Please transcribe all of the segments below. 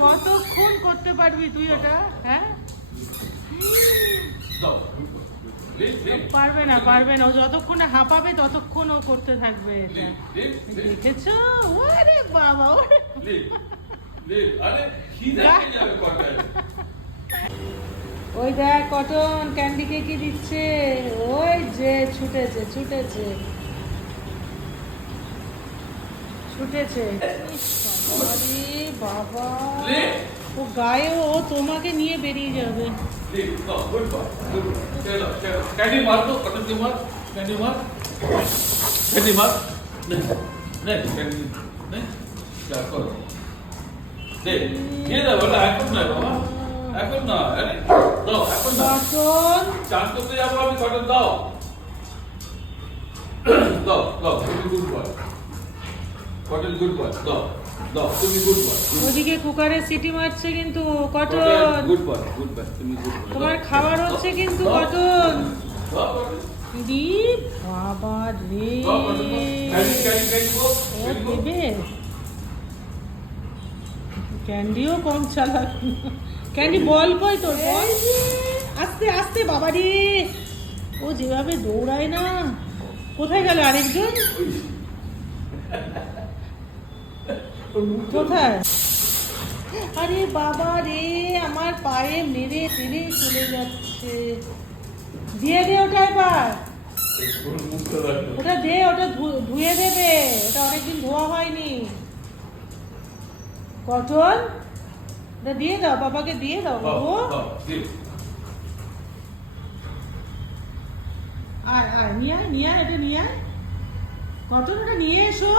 কতক্ষণ করতে পারবি তুই এটা? হ্যাঁ? পারবে না পারবে না। ও যতক্ষণ হাঁপাবে ততক্ষণ ও করতে থাকবে এটা। দেখেছ? ওরে বাবা ওরে। ওই দেখ কটন ক্যান্ডিকে কি দিচ্ছে। ওই যে ছুটেছে ছুটেছে। ছুটেছে ইস, আরে বাবা লিভ ও গায়ে ও তোমাকে নিয়ে বেরিয়ে যাবে লিভ দাও গুড বয় গুড বয় চলো চলো ক্যান্ডি মার তো কটন কে মার ক্যান্ডি মার ক্যান্ডি মার নে নে ক্যান্ডি নে যা করো দে দিয়ে দাও বলে এখন না বাবা এখন না আরে দাও এখন না কটন চান করতে যাবো আমি কটন দাও দাও দাও তুমি গুড বয় cotton good boy দাও দাও তুমি গুড বয় ওদিকে কুকারে সিটি মারছে কিন্তু cotton good boy good boy তুমি গুড বয় তোমার খাবার হচ্ছে কিন্তু কটন দি বাবা রে। দেবে। ক্যান্ডিও কম চালাক। ক্যান্ডি বল কই তোর? বল। আস্তে আস্তে বাবা রে। ও যেভাবে দৌড়ায় না। কোথায় গেল আরেকজন? কোথায়? আরে বাবা রে আমার পায়ে মেরে টেনে চলে যাচ্ছে। দিয়ে দে ওটা এবার। ওটা দে ওটা ধুয়ে দেবে। ওটা অনেকদিন ধোয়া হয়নি। কটন ওটা দিয়ে দাও বাবাকে দিয়ে দাও বাবু। আয় আয় নিয়ে আয় নিয়ে আয় এটা নিয়ে আয়। কটন ওটা নিয়ে এসো।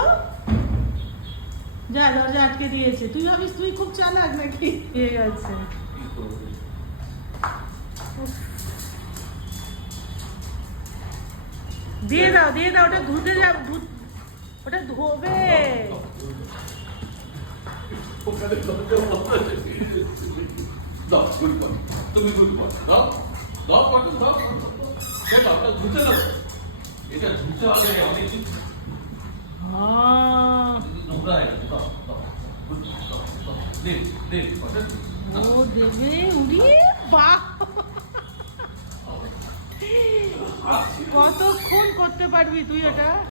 যা দরজা আটকে দিয়েছে। তুই ভাবিস তুই খুব চালাক নাকি? ঠিক আছে। দিয়ে দাও দিয়ে দাও ওটা ধুতে যাও ওটা ধোবে। এটা ধুতে দাও এটা ধুতে হবে অনেক হয়ে। কতক্ষণ করতে পারবি তুই এটা?